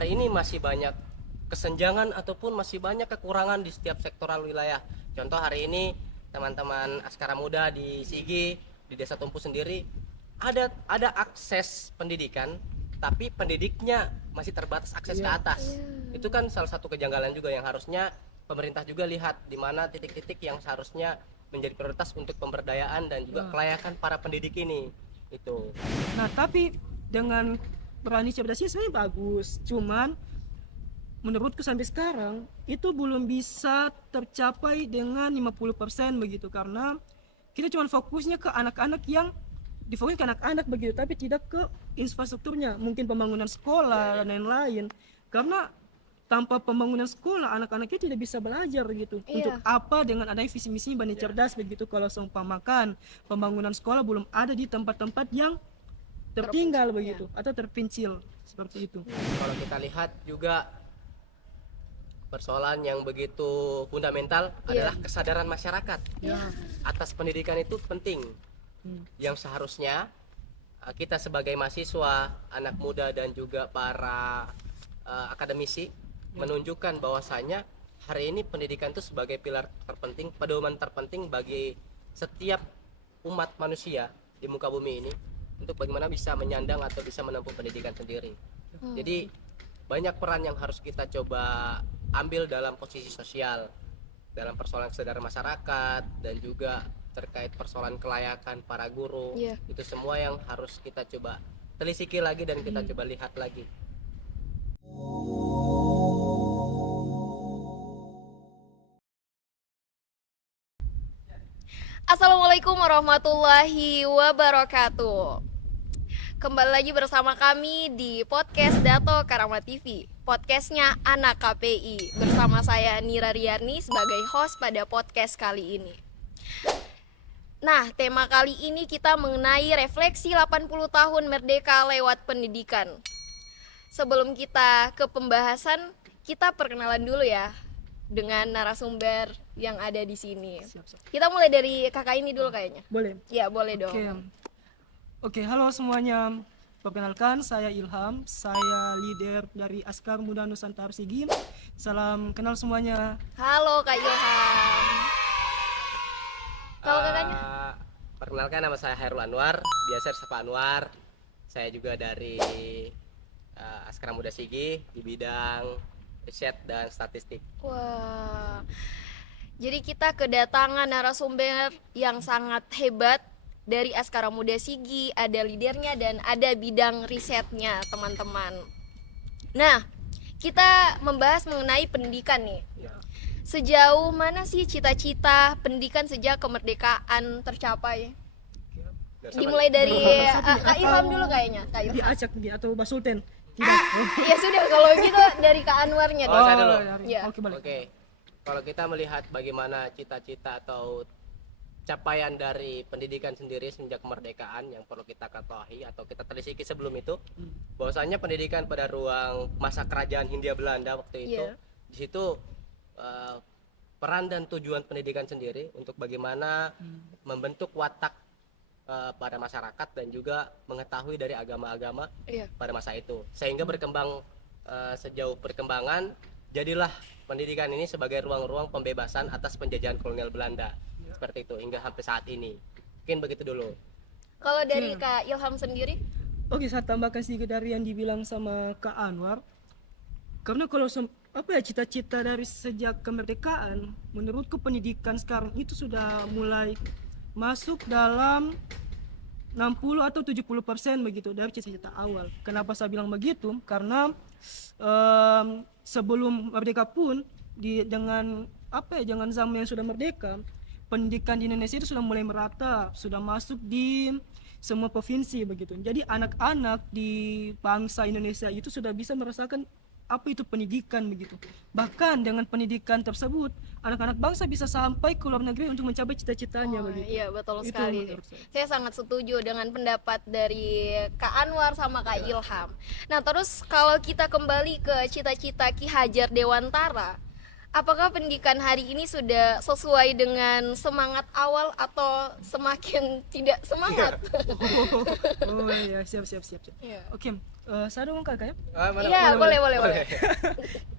hari ini masih banyak kesenjangan ataupun masih banyak kekurangan di setiap sektoral wilayah. Contoh hari ini teman-teman Askara Muda di Sigi, di Desa Tumpu sendiri ada akses pendidikan, tapi pendidiknya masih terbatas akses ke atas. Itu kan salah satu kejanggalan juga yang harusnya pemerintah juga lihat di mana titik-titik yang seharusnya menjadi prioritas untuk pemberdayaan dan juga kelayakan para pendidik ini. Itu. Nah, tapi dengan berani cerdasnya sebenarnya bagus, cuman menurutku sampai sekarang itu belum bisa tercapai dengan 50% begitu, karena kita cuma fokusnya ke anak-anak yang difokus ke anak-anak begitu, tapi tidak ke infrastrukturnya, mungkin pembangunan sekolah dan lain-lain. Karena tanpa pembangunan sekolah anak-anaknya tidak bisa belajar gitu. Untuk apa dengan adanya visi misi Bani Cerdas begitu, kalau seumpamakan pembangunan sekolah belum ada di tempat-tempat yang tertinggal begitu atau terpencil seperti itu. Kalau kita lihat juga persoalan yang begitu fundamental adalah kesadaran masyarakat atas pendidikan itu penting, yang seharusnya kita sebagai mahasiswa, anak muda dan juga para akademisi menunjukkan bahwasanya hari ini pendidikan itu sebagai pilar terpenting, pedoman terpenting bagi setiap umat manusia di muka bumi ini untuk bagaimana bisa menyandang atau bisa menempuh pendidikan sendiri. Jadi banyak peran yang harus kita coba ambil dalam posisi sosial, dalam persoalan kesadaran masyarakat dan juga terkait persoalan kelayakan para guru. Itu semua yang harus kita coba telisiki lagi dan kita coba lihat lagi. Assalamualaikum warahmatullahi wabarakatuh. Kembali lagi bersama kami di podcast Dato Karama TV, podcastnya Anak KPI. Bersama saya Nira Riarni sebagai host pada podcast kali ini. Nah, tema kali ini kita mengenai refleksi 80 tahun merdeka lewat pendidikan. Sebelum kita ke pembahasan, kita perkenalan dulu ya dengan narasumber yang ada di sini. Kita mulai dari kakak ini dulu kayaknya. Boleh? Ya, boleh dong. Oke, halo semuanya. Perkenalkan, saya Ilham. Saya leader dari Askar Muda Nusantara Sigi. Salam kenal semuanya. Halo Kak Ilham. Kalau kakaknya? Perkenalkan, nama saya Hairul Anwar, biasa disapa Anwar. Saya juga dari Askara Muda Sigi di bidang riset dan statistik. Wah. Jadi kita kedatangan narasumber yang sangat hebat dari Askara Muda Sigi, ada leadernya dan ada bidang risetnya, teman-teman. Nah, kita membahas mengenai pendidikan nih. Sejauh mana sih cita-cita pendidikan sejak kemerdekaan tercapai? Dimulai dari Kak Ilham dulu kayaknya. Kak Ilham. Diacak atau Mbak Sultan? Ya sudah, kalau gitu dari Kak Anwarnya dulu. saya dulu. Ya. Oke. Kalau kita melihat bagaimana cita-cita atau capaian dari pendidikan sendiri sejak kemerdekaan, yang perlu kita ketahui atau kita telisiki sebelum itu, bahwasanya pendidikan pada ruang masa kerajaan Hindia Belanda waktu itu, di situ peran dan tujuan pendidikan sendiri untuk bagaimana membentuk watak pada masyarakat dan juga mengetahui dari agama-agama pada masa itu, sehingga berkembang sejauh perkembangan, jadilah pendidikan ini sebagai ruang-ruang pembebasan atas penjajahan kolonial Belanda. Seperti itu hingga sampai saat ini. Mungkin begitu dulu. Kalau dari Kak Ilham sendiri? Oke, saya tambahkan sedikit dari yang dibilang sama Kak Anwar. Karena kalau cita-cita dari sejak kemerdekaan, menurutku pendidikan sekarang itu sudah mulai masuk dalam 60 atau 70% begitu dari cita-cita awal. Kenapa saya bilang begitu? Karena sebelum merdeka pun dengan zaman yang sudah merdeka, pendidikan di Indonesia itu sudah mulai merata, sudah masuk di semua provinsi begitu. Jadi anak-anak di bangsa Indonesia itu sudah bisa merasakan apa itu pendidikan begitu. Bahkan dengan pendidikan tersebut, anak-anak bangsa bisa sampai ke luar negeri untuk mencapai cita-citanya begitu. Iya, betul Itu sekali. menurut saya. Saya sangat setuju dengan pendapat dari Kak Anwar sama Kak Ilham. Nah, terus kalau kita kembali ke cita-cita Ki Hajar Dewantara, apakah pendidikan hari ini sudah sesuai dengan semangat awal atau semakin tidak semangat? Oh iya, siap. Iya. Oke, saya dong kakak ya. Iya, boleh.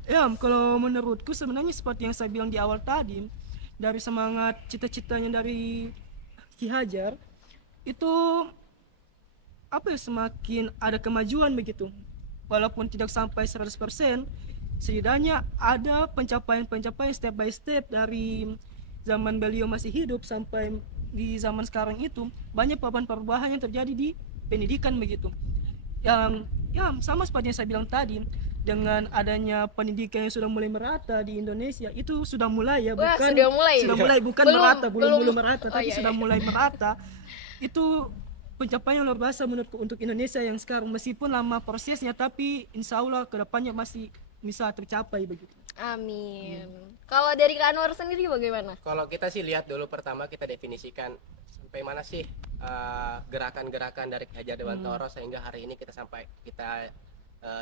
Ya, kalau menurutku sebenarnya seperti yang saya bilang di awal tadi, dari semangat cita-citanya dari Ki Hajar itu semakin ada kemajuan begitu. Walaupun tidak sampai 100%, setidaknya ada pencapaian-pencapaian step by step dari zaman beliau masih hidup sampai di zaman sekarang itu. Banyak perubahan yang terjadi di pendidikan begitu. Yang sama seperti yang saya bilang tadi, dengan adanya pendidikan yang sudah mulai merata di Indonesia, itu sudah mulai ya, Wah, sudah mulai bukan belum merata, tapi sudah mulai merata. Itu pencapaian luar biasa menurutku untuk Indonesia yang sekarang, meskipun lama prosesnya, tapi insya Allah kedepannya masih bisa tercapai begitu. Amin. Kalau dari Kak Anwar sendiri bagaimana? Kalau kita sih lihat dulu, pertama kita definisikan sampai mana sih gerakan-gerakan dari Ki Hajar Dewantara sehingga hari ini kita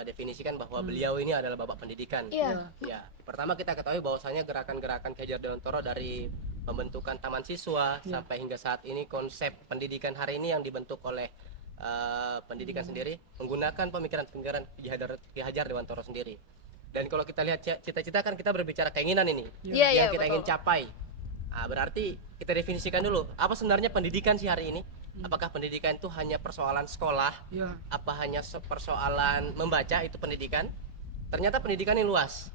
definisikan bahwa beliau ini adalah bapak pendidikan. Iya. Ya, pertama kita ketahui bahwasanya gerakan-gerakan Ki Hajar Dewantara dari pembentukan taman siswa sampai hingga saat ini konsep pendidikan hari ini yang dibentuk oleh pendidikan sendiri menggunakan pemikiran-pemikiran Ki Hajar Dewantara sendiri. Dan kalau kita lihat cita-cita kan kita berbicara keinginan ini yang kita ingin capai. Nah, berarti kita definisikan dulu apa sebenarnya pendidikan sih hari ini. Apakah pendidikan itu hanya persoalan sekolah? Apa hanya persoalan membaca itu pendidikan? Ternyata pendidikan ini luas.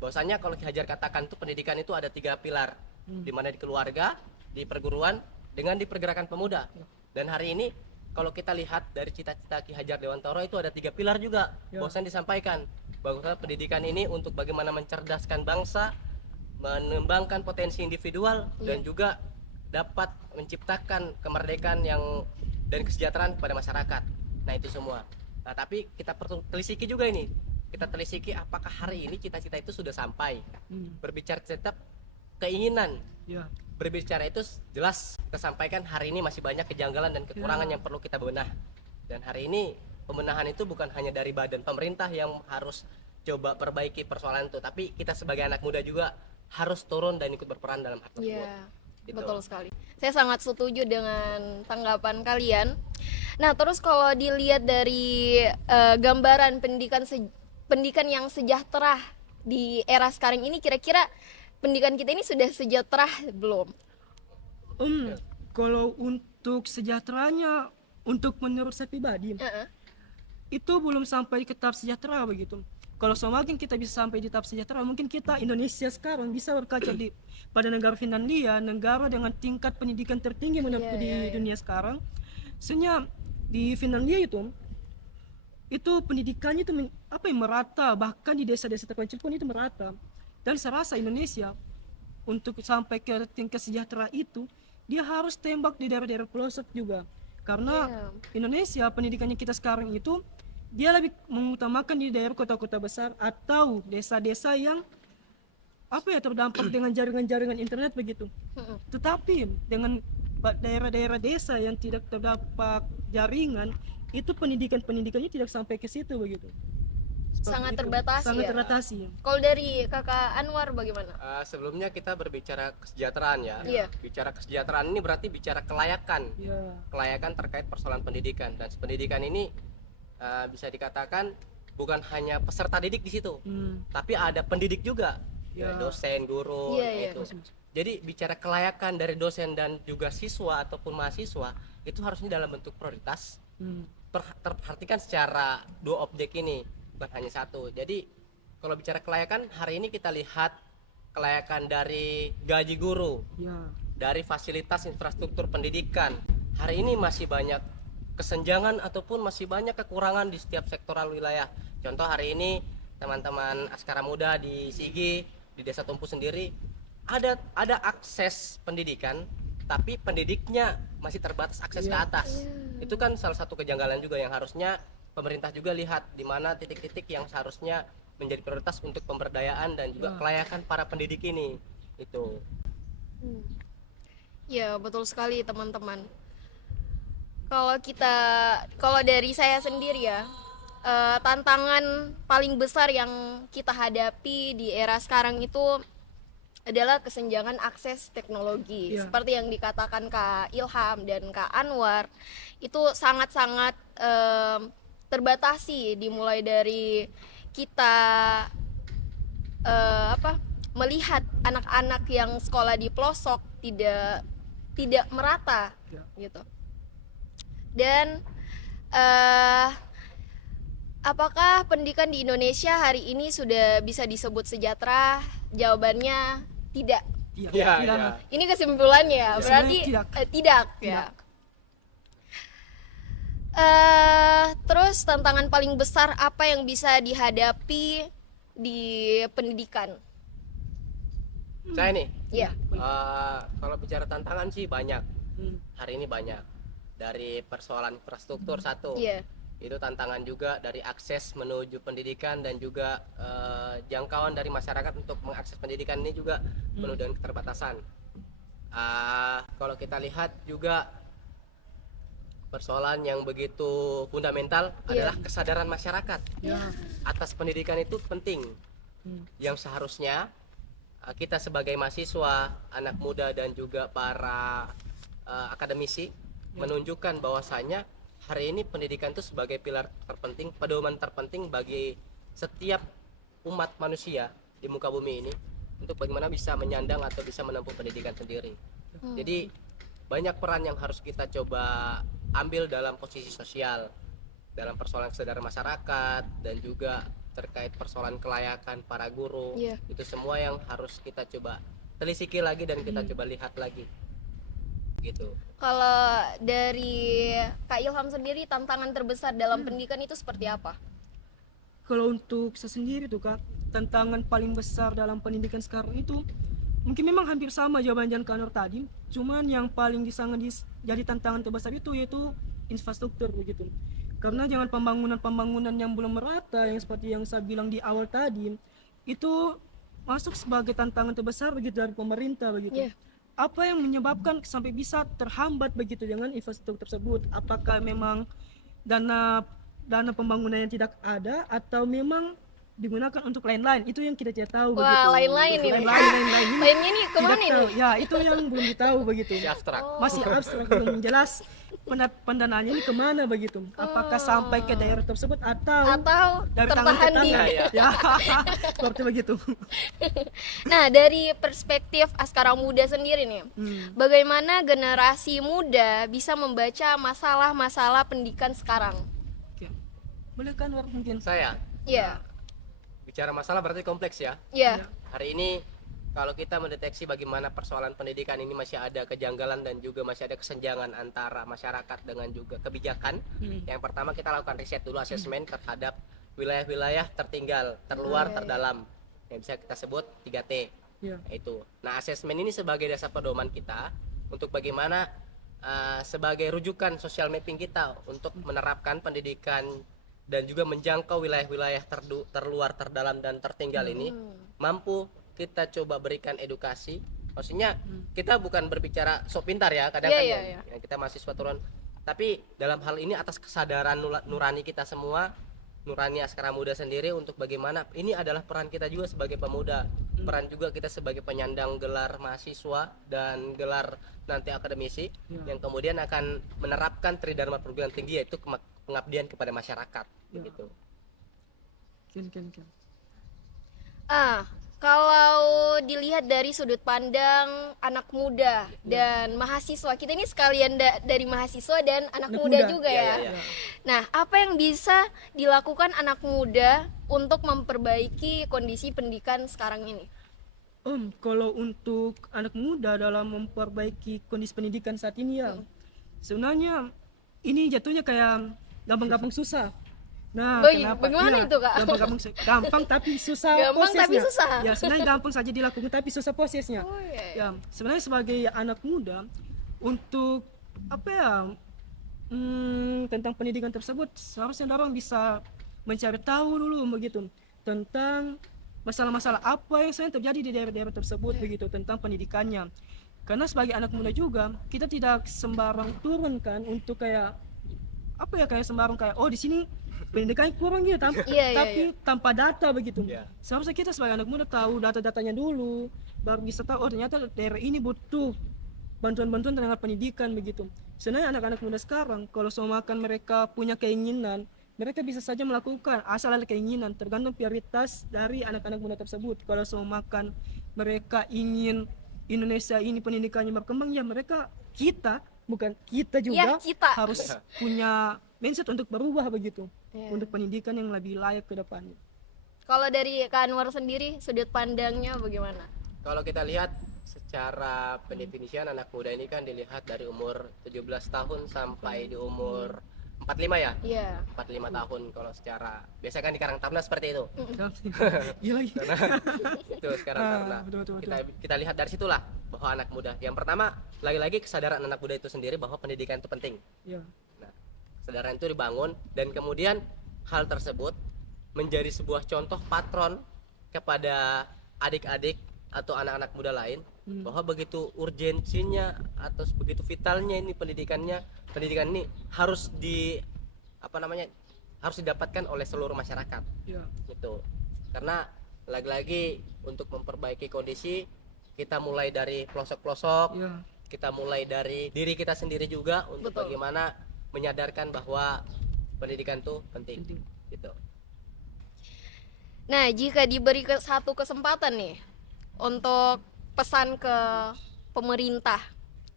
Bahwasanya kalau Ki Hajar katakan itu pendidikan itu ada 3 pilar, di mana di keluarga, di perguruan, dengan di pergerakan pemuda. Dan hari ini kalau kita lihat dari cita-cita Ki Hajar Dewantara itu ada 3 pilar juga. Bahwasanya disampaikan bahwa pendidikan ini untuk bagaimana mencerdaskan bangsa, mengembangkan potensi individual, dan juga dapat menciptakan kemerdekaan dan kesejahteraan pada masyarakat. Nah, itu semua. Nah, tapi kita perlu telisiki juga ini. Kita telisiki apakah hari ini cita-cita itu sudah sampai. Berbicara tetap keinginan. Berbicara itu jelas kita sampaikan hari ini masih banyak kejanggalan dan kekurangan yang perlu kita benah. Dan hari ini pembenahan itu bukan hanya dari badan pemerintah yang harus coba perbaiki persoalan itu, tapi kita sebagai anak muda juga harus turun dan ikut berperan dalam hal tersebut. Gitu. Betul sekali. Saya sangat setuju dengan tanggapan kalian. Nah, terus kalau dilihat dari gambaran pendidikan yang sejahtera di era sekarang ini, kira-kira pendidikan kita ini sudah sejahtera belum? Kalau untuk sejahteranya, untuk menurut saya pribadi, itu belum sampai ke tahap sejahtera begitu. Kalau semakin kita bisa sampai di tahap sejahtera, mungkin kita Indonesia sekarang bisa berkaca pada negara Finlandia, negara dengan tingkat pendidikan tertinggi menurutku di dunia sekarang. Sebenarnya di Finlandia itu pendidikannya itu merata, bahkan di desa-desa terpencil pun itu merata. Dan saya rasa Indonesia untuk sampai ke tingkat sejahtera itu, dia harus tembak di daerah-daerah pelosok juga. Karena Indonesia pendidikannya kita sekarang itu dia lebih mengutamakan di daerah kota-kota besar atau desa-desa yang terdampak dengan jaringan-jaringan internet begitu. Tetapi dengan daerah-daerah desa yang tidak terdampak jaringan, itu pendidikannya tidak sampai ke situ begitu. Sangat terbatasi. Sangat terbatasi. Kalau dari Kakak Anwar bagaimana? Sebelumnya kita berbicara kesejahteraan ya. Bicara kesejahteraan ini berarti bicara kelayakan. Kelayakan terkait persoalan pendidikan, dan pendidikan ini bisa dikatakan bukan hanya peserta didik di situ, tapi ada pendidik juga, dosen, guru, itu. Jadi bicara kelayakan dari dosen dan juga siswa ataupun mahasiswa itu harusnya dalam bentuk prioritas, terperhatikan secara 2 objek ini, bukan hanya satu. Jadi kalau bicara kelayakan, hari ini kita lihat kelayakan dari gaji guru, dari fasilitas infrastruktur pendidikan. Hari ini masih banyak kesenjangan ataupun masih banyak kekurangan di setiap sektoral wilayah. Contoh hari ini teman-teman Askara Muda di Sigi, di Desa Tumpu sendiri ada akses pendidikan, tapi pendidiknya masih terbatas akses ke atas. Itu kan salah satu kejanggalan juga yang harusnya pemerintah juga lihat, di mana titik-titik yang seharusnya menjadi prioritas untuk pemberdayaan dan juga kelayakan para pendidik ini. Itu. Ya, betul sekali teman-teman. Kalau dari saya sendiri ya, tantangan paling besar yang kita hadapi di era sekarang itu adalah kesenjangan akses teknologi. Seperti yang dikatakan Kak Ilham dan Kak Anwar, itu sangat-sangat terbatasi, dimulai dari kita melihat anak-anak yang sekolah di pelosok tidak merata gitu. Dan apakah pendidikan di Indonesia hari ini sudah bisa disebut sejahtera? Jawabannya tidak. Ya, Tidak. ya. Ini kesimpulannya, Ya, berarti sebenarnya tidak ya. Terus tantangan paling besar apa yang bisa dihadapi di pendidikan? Saya nih, Ya, kalau bicara tantangan sih banyak. Hmm. Hari ini banyak. Dari persoalan infrastruktur satu. iya, Itu tantangan juga dari akses menuju pendidikan dan juga jangkauan dari masyarakat untuk mengakses pendidikan ini juga penuh dengan keterbatasan. Kalau kita lihat juga persoalan yang begitu fundamental Iya. adalah kesadaran masyarakat atas pendidikan itu penting, yang seharusnya kita sebagai mahasiswa, anak muda dan juga para akademisi menunjukkan bahwasanya hari ini pendidikan itu sebagai pilar terpenting, pedoman terpenting bagi setiap umat manusia di muka bumi ini untuk bagaimana bisa menyandang atau bisa menempuh pendidikan sendiri. Jadi banyak peran yang harus kita coba ambil dalam posisi sosial, dalam persoalan kesadaran masyarakat dan juga terkait persoalan kelayakan para guru. Iya. Itu semua yang harus kita coba telisiki lagi dan kita coba lihat lagi gitu. kalau dari Kak Ilham sendiri tantangan terbesar dalam pendidikan itu seperti apa? Kalau untuk saya sendiri tuh Kak, tantangan paling besar dalam pendidikan sekarang itu mungkin memang hampir sama jawaban Kanur tadi, cuman yang paling jadi tantangan terbesar itu yaitu infrastruktur begitu. Karena jangan pembangunan yang belum merata, yang seperti yang saya bilang di awal tadi, itu masuk sebagai tantangan terbesar begitu dari pemerintah begitu. Iya. Apa yang menyebabkan sampai bisa terhambat begitu dengan infrastruktur tersebut? Apakah memang dana pembangunan yang tidak ada atau memang digunakan untuk lain-lain? Itu yang kita tidak tahu begitu. Wah, lain-lain ini. Lain-lain ini Lainnya nih tidak kemana tahu. ini? Ya, itu yang belum ditahu begitu. Si abstrak. Masih abstrak, belum jelas pendanaannya ini kemana begitu. Apakah sampai ke daerah tersebut atau dari tangan ke tertahan di tangan? Ya. Ya, seperti begitu. Nah, dari perspektif Askara Muda sendiri nih, bagaimana generasi muda bisa membaca masalah-masalah pendidikan sekarang? Oke. Boleh kan War, mungkin? Saya Iya, bicara masalah berarti kompleks ya. iya, Hari ini kalau kita mendeteksi bagaimana persoalan pendidikan ini masih ada kejanggalan dan juga masih ada kesenjangan antara masyarakat dengan juga kebijakan. Yang pertama kita lakukan riset dulu, asesmen terhadap wilayah-wilayah tertinggal, terluar, terdalam, yang bisa kita sebut 3T. Iya. Itu. Nah, asesmen ini sebagai dasar pedoman kita untuk bagaimana sebagai rujukan social mapping kita untuk menerapkan pendidikan dan juga menjangkau wilayah-wilayah terluar, terdalam dan tertinggal ini mampu kita coba berikan edukasi. Maksudnya kita bukan berbicara sok pintar ya, kadang Iya. yang kita mahasiswa turun, tapi dalam hal ini atas kesadaran nurani kita semua, nurani Askara Muda sendiri, untuk bagaimana ini adalah peran kita juga sebagai pemuda, peran juga kita sebagai penyandang gelar mahasiswa dan gelar nanti akademisi yang kemudian akan menerapkan tridharma perguruan tinggi, yaitu pengabdian kepada masyarakat begitu. Ken. Kalau dilihat dari sudut pandang anak muda dan mahasiswa, kita ini sekalian dari mahasiswa dan anak muda juga ya. Iya. Nah, apa yang bisa dilakukan anak muda untuk memperbaiki kondisi pendidikan sekarang ini? Kalau untuk anak muda dalam memperbaiki kondisi pendidikan saat ini ya, sebenarnya ini jatuhnya kayak gampang-gampang susah. Nah, Bagaimana itu, Kak? Gampang tapi susah Gampang prosesnya. tapi susah. Ya, sebenarnya gampang saja dilakukan tapi susah prosesnya. Oh, iya. Ya, sebenarnya sebagai anak muda untuk tentang pendidikan tersebut seharusnya orang bisa mencari tahu dulu begitu tentang masalah-masalah apa yang sedang terjadi di daerah-daerah tersebut begitu tentang pendidikannya. Karena sebagai anak muda juga kita tidak sembarang turun kan untuk kayak sembarang kayak di sini pendidikan kurang gitu tapi tanpa data begitu. Seharusnya kita sebagai anak muda tahu data-datanya dulu, baru bisa tahu ternyata daerah ini butuh bantuan-bantuan dengan pendidikan begitu. Sebenarnya anak-anak muda sekarang kalau seumpamakan mereka punya keinginan mereka bisa saja melakukan asal ada keinginan, tergantung prioritas dari anak-anak muda tersebut. Kalau semua makan mereka ingin Indonesia ini pendidikannya berkembang, ya mereka bukan kita juga Ya, kita. harus punya mindset untuk berubah begitu, Ya. untuk pendidikan yang lebih layak ke depannya. Kalau dari Kak Anwar sendiri, sudut pandangnya bagaimana? Kalau kita lihat secara pendefinisian anak muda ini kan dilihat dari umur 17 tahun sampai di umur 45 ya. Iya. 45 tahun kalau secara biasa kan di Karang Taruna seperti itu. Iya lagi. Itu sekarang Taruna. Betul. Kita lihat dari situlah bahwa anak muda. Yang pertama, lagi-lagi kesadaran anak muda itu sendiri bahwa pendidikan itu penting. Ya. Nah, kesadaran itu dibangun dan kemudian hal tersebut menjadi sebuah contoh patron kepada adik-adik atau anak-anak muda lain bahwa begitu urgensinya atau begitu vitalnya ini pendidikan ini harus harus didapatkan oleh seluruh masyarakat Ya. gitu. Karena lagi-lagi untuk memperbaiki kondisi kita mulai dari pelosok-pelosok, Ya. kita mulai dari diri kita sendiri juga untuk Betul. bagaimana menyadarkan bahwa pendidikan itu penting. Gitu. Nah, jika diberi satu kesempatan nih untuk pesan ke pemerintah,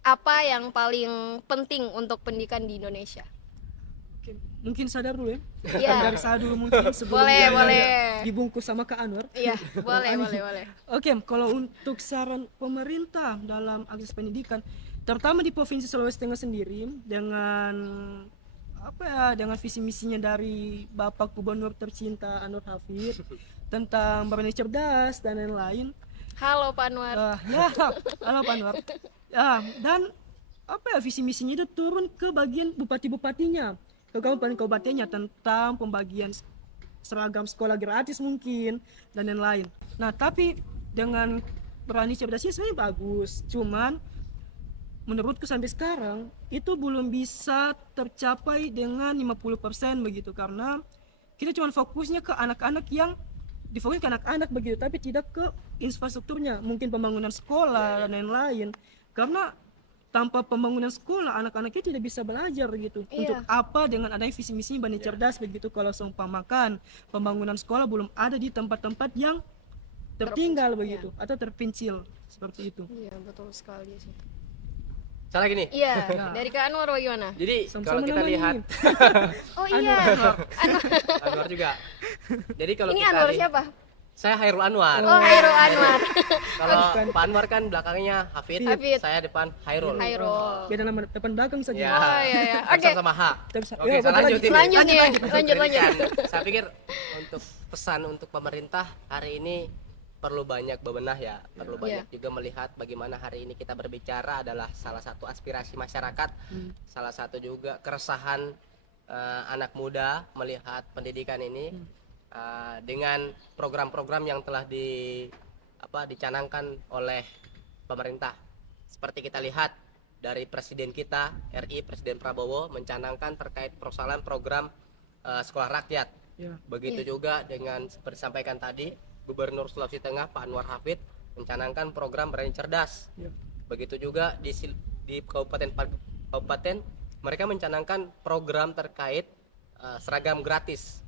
apa yang paling penting untuk pendidikan di Indonesia? Oke, mungkin sadar dulu ya. Iya. Dari saya dulu mungkin sebelum Boleh, dia boleh. dibungkus sama Kak Anwar. Iya, boleh. Oke, kalau untuk saran pemerintah dalam akses pendidikan, terutama di Provinsi Sulawesi Tengah sendiri, dengan dengan visi misinya dari Bapak Gubernur tercinta Anwar Hafid tentang berani cerdas dan lain-lain. Halo Pak Anwar. Halo Pak Anwar. Dan visi misinya itu turun ke bagian bupati-bupatinya, ke kabupaten-kabupatennya tentang pembagian seragam sekolah gratis mungkin dan lain-lain. Nah, tapi dengan berani cerdasnya sebenarnya bagus, cuman menurutku sampai sekarang itu belum bisa tercapai dengan 50% begitu, karena kita cuma fokusnya ke anak-anak yang difokus ke anak-anak begitu, tapi tidak ke infrastrukturnya, mungkin pembangunan sekolah dan lain-lain. Karena tanpa pembangunan sekolah anak-anak itu tidak bisa belajar gitu. Iya. Untuk apa dengan adanya visi misi Bani Cerdas begitu, kalau seumpamakan pembangunan sekolah belum ada di tempat-tempat yang tertinggal begitu atau terpencil seperti itu. Iya, betul sekali sih. Salah gini. Iya, dari Kak Anwar bagaimana? Jadi Sama-sama kalau kita namanya lihat ini. Oh iya. Anwar juga. Jadi kalau Ini kita Anwar lihat, siapa? saya Hairul Anwar. Oh, Hairul Anwar. Kalau Pak Anwar kan belakangnya Hafid, Hafid. saya depan Hairul. Hairul. Beda nama depan belakang saja. Ya. Oh iya. Oke. Sama H. Oke, Ya, saya lanjut ini. Lanjut nih. Lanjut. Pendidikan. Saya pikir untuk pesan untuk pemerintah hari ini perlu banyak bebenah ya, perlu banyak juga melihat bagaimana hari ini kita berbicara adalah salah satu aspirasi masyarakat, salah satu juga keresahan anak muda melihat pendidikan ini dengan program-program yang telah dicanangkan oleh pemerintah. Seperti kita lihat dari Presiden kita RI, Presiden Prabowo mencanangkan terkait persoalan program sekolah rakyat. Ya. Begitu juga dengan seperti disampaikan tadi Gubernur Sulawesi Tengah Pak Anwar Hafid mencanangkan program Berani Cerdas. Ya. Begitu juga di kabupaten mereka mencanangkan program terkait seragam gratis.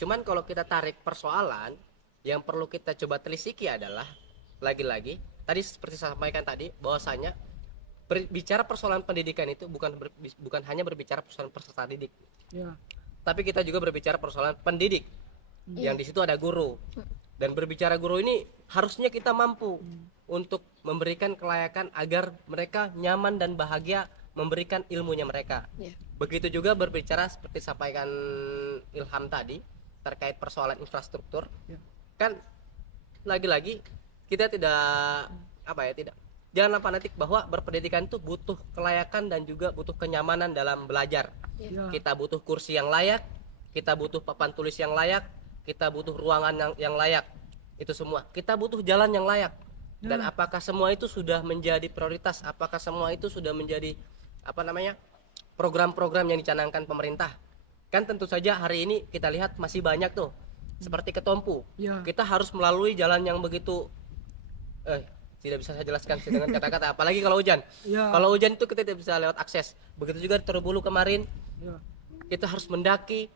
Cuman kalau kita tarik persoalan yang perlu kita coba telisiki adalah lagi-lagi tadi seperti saya sampaikan tadi bahwasanya berbicara persoalan pendidikan itu bukan hanya berbicara persoalan peserta didik. Ya. Tapi kita juga berbicara persoalan pendidik. Yang di situ ada guru. Dan berbicara guru ini harusnya kita mampu untuk memberikan kelayakan agar mereka nyaman dan bahagia memberikan ilmunya mereka. Iya. Begitu juga berbicara seperti sampaikan Ilham tadi terkait persoalan infrastruktur. Ya. Kan lagi-lagi kita janganlah fanatik bahwa berpendidikan itu butuh kelayakan dan juga butuh kenyamanan dalam belajar. Ya. Kita butuh kursi yang layak, kita butuh papan tulis yang layak, kita butuh ruangan yang layak. Itu semua kita butuh jalan yang layak. Dan apakah semua itu sudah menjadi prioritas, apakah semua itu sudah menjadi program-program yang dicanangkan pemerintah? Kan tentu saja hari ini kita lihat masih banyak tuh seperti Ketompu. Ya. Kita harus melalui jalan yang begitu tidak bisa saya jelaskan dengan kata-kata, apalagi kalau hujan. Ya. Kalau hujan itu kita tidak bisa lewat akses. Begitu juga Terbulu kemarin, Ya. kita harus mendaki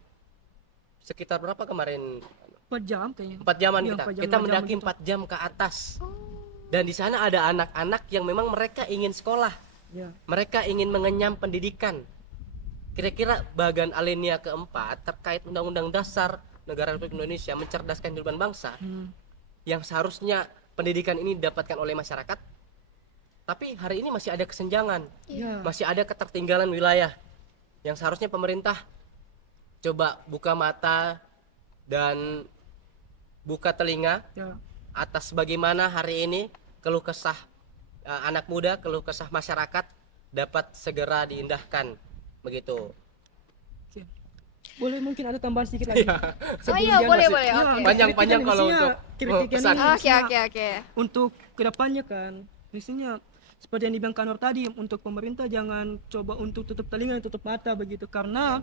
sekitar berapa kemarin? 4 jam kayaknya. 4 jaman Iya, kita. 4 jam, Kita 5 jam mendaki begitu. 4 jam ke atas. Dan di sana ada anak-anak yang memang mereka ingin sekolah. Ya. Mereka ingin mengenyam pendidikan. Kira-kira bagian alinea keempat terkait Undang-Undang Dasar Negara Republik Indonesia mencerdaskan kehidupan bangsa, yang seharusnya pendidikan ini didapatkan oleh masyarakat, tapi hari ini masih ada kesenjangan, Ya. masih ada ketertinggalan wilayah, yang seharusnya pemerintah coba buka mata dan buka telinga Ya. atas bagaimana hari ini keluh kesah anak muda, keluh kesah masyarakat dapat segera diindahkan begitu. Oke. Boleh mungkin ada tambahan sedikit lagi. Oh iya, boleh, boleh. Ya, Oke. Panjang-panjang kritikan kalau isinya- untuk kritikan pesan. ini Oke, isinya oke, oke. untuk kedepannya kan, misalnya seperti yang dibilang Kanor tadi, untuk pemerintah jangan coba untuk tutup telinga dan tutup mata begitu, karena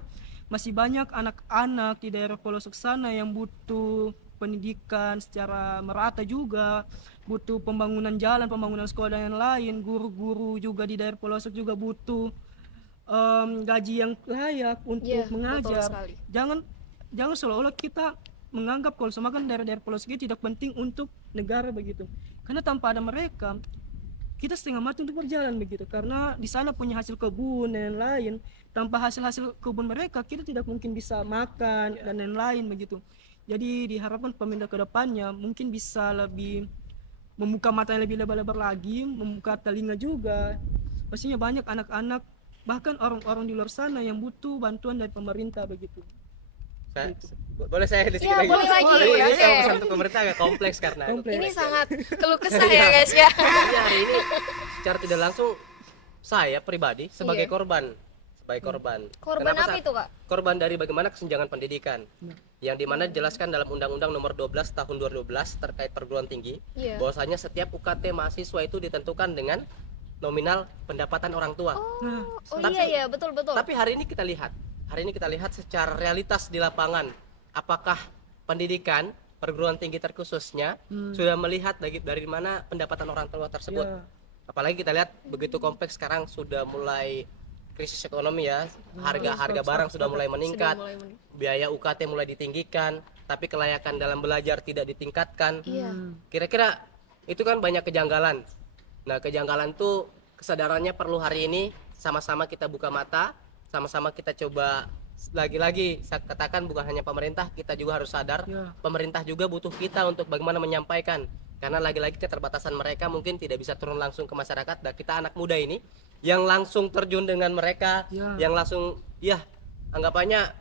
masih banyak anak-anak di daerah pelosok sana yang butuh pendidikan secara merata juga, butuh pembangunan jalan, pembangunan sekolah dan yang lain. Guru-guru juga di daerah pelosok juga butuh gaji yang layak untuk Iya, betul mengajar. sekali. Jangan seolah-olah kita menganggap kalau semua kan daerah-daerah pelosok itu tidak penting untuk negara begitu, karena tanpa ada mereka kita setengah mati untuk berjalan begitu, karena di sana punya hasil kebun dan lain-lain. Tanpa hasil kebun mereka kita tidak mungkin bisa makan dan lain-lain begitu. Jadi diharapkan pemerintah kedepannya mungkin bisa lebih membuka mata yang lebih lebar-lebar lagi, membuka telinga juga. Pastinya banyak anak-anak bahkan orang-orang di luar sana yang butuh bantuan dari pemerintah begitu. Boleh saya di sini Iya, lagi? boleh lagi. Ini Oke. kalau pesan untuk pemerintah agak kompleks karena Kompleks. Ini sangat keluh kesah ya guys ya. Iya, hari ini secara tidak langsung saya pribadi sebagai Iya. korban. Korban Korban apa itu, Kak? Korban dari bagaimana kesenjangan pendidikan, yang dimana dijelaskan dalam Undang-Undang Nomor 12 Tahun 2012 terkait perguruan tinggi, Iya. bahwasanya setiap UKT mahasiswa itu ditentukan dengan nominal pendapatan orang tua. Nah, Oh Tapi- iya, betul. Tapi hari ini kita lihat secara realitas di lapangan, apakah pendidikan perguruan tinggi terkhususnya sudah melihat dari mana pendapatan orang tua tersebut. ya, Apalagi kita lihat begitu kompleks sekarang, sudah mulai krisis ekonomi ya, harga barang sudah mulai meningkat, biaya UKT mulai ditinggikan, tapi kelayakan dalam belajar tidak ditingkatkan. Iya. Kira-kira itu kan banyak kejanggalan. Nah, kejanggalan tuh kesadarannya perlu hari ini sama-sama kita buka mata, sama-sama kita coba. Lagi-lagi saya katakan bukan hanya pemerintah, kita juga harus sadar. ya. Pemerintah juga butuh kita untuk bagaimana menyampaikan, karena lagi-lagi keterbatasan mereka mungkin tidak bisa turun langsung ke masyarakat, dan kita anak muda ini yang langsung terjun dengan mereka, Ya. yang langsung anggapannya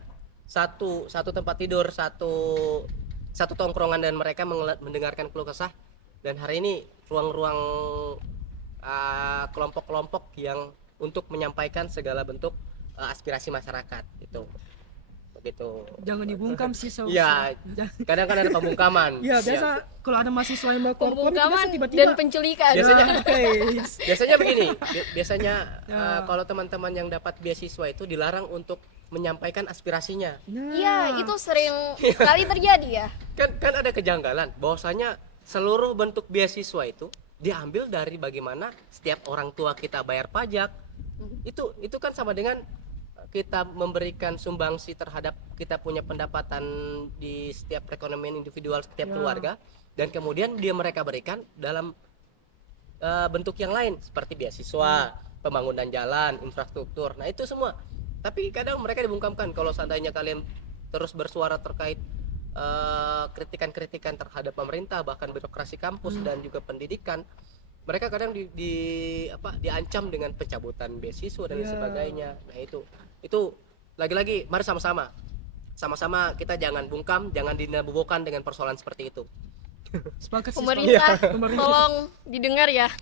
satu tempat tidur, satu tongkrongan, dan mereka mendengarkan keluh kesah. Dan hari ini ruang-ruang kelompok-kelompok yang untuk menyampaikan segala bentuk aspirasi masyarakat itu begitu. Jangan dibungkam sih Iya, kadang-kadang ada pembungkaman. Ya biasa kalau ada mahasiswa yang bakar Pembungkaman tiba-tiba dan penculikan. Biasanya- guys. Biasanya begini, biasanya Ya. kalau teman-teman yang dapat beasiswa itu dilarang untuk menyampaikan aspirasinya. Nah, Iya, itu sering sekali terjadi ya. Kan ada kejanggalan bahwasanya seluruh bentuk beasiswa itu diambil dari bagaimana setiap orang tua kita bayar pajak. Itu kan sama dengan kita memberikan sumbangsi terhadap kita punya pendapatan di setiap perekonomian individual setiap Ya. keluarga, dan kemudian mereka berikan dalam bentuk yang lain seperti beasiswa, pembangunan jalan, infrastruktur. Nah, itu semua. Tapi kadang mereka dibungkamkan kalau seandainya kalian terus bersuara terkait kritikan-kritikan terhadap pemerintah, bahkan birokrasi kampus dan juga pendidikan, mereka kadang diancam dengan pencabutan beasiswa dan Ya. sebagainya. Nah, itu lagi-lagi mari sama-sama kita jangan bungkam, jangan dinabubokan dengan persoalan seperti itu. sepakat sih, Pemerintah, Pemerintah. tolong didengar ya.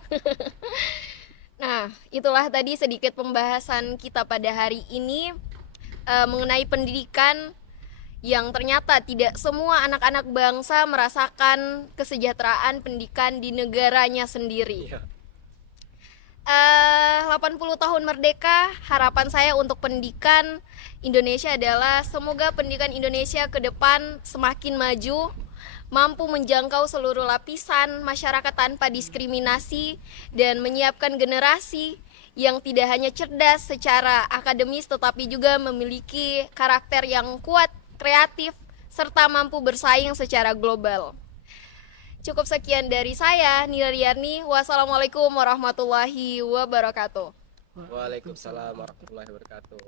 Nah, itulah tadi sedikit pembahasan kita pada hari ini mengenai pendidikan, yang ternyata tidak semua anak-anak bangsa merasakan kesejahteraan pendidikan di negaranya sendiri. 80 tahun merdeka, harapan saya untuk pendidikan Indonesia adalah semoga pendidikan Indonesia ke depan semakin maju, mampu menjangkau seluruh lapisan masyarakat tanpa diskriminasi, dan menyiapkan generasi yang tidak hanya cerdas secara akademis tetapi juga memiliki karakter yang kuat, kreatif, serta mampu bersaing secara global. Cukup sekian dari saya, Nina Riani. Wassalamualaikum warahmatullahi wabarakatuh. Waalaikumsalam warahmatullahi wabarakatuh.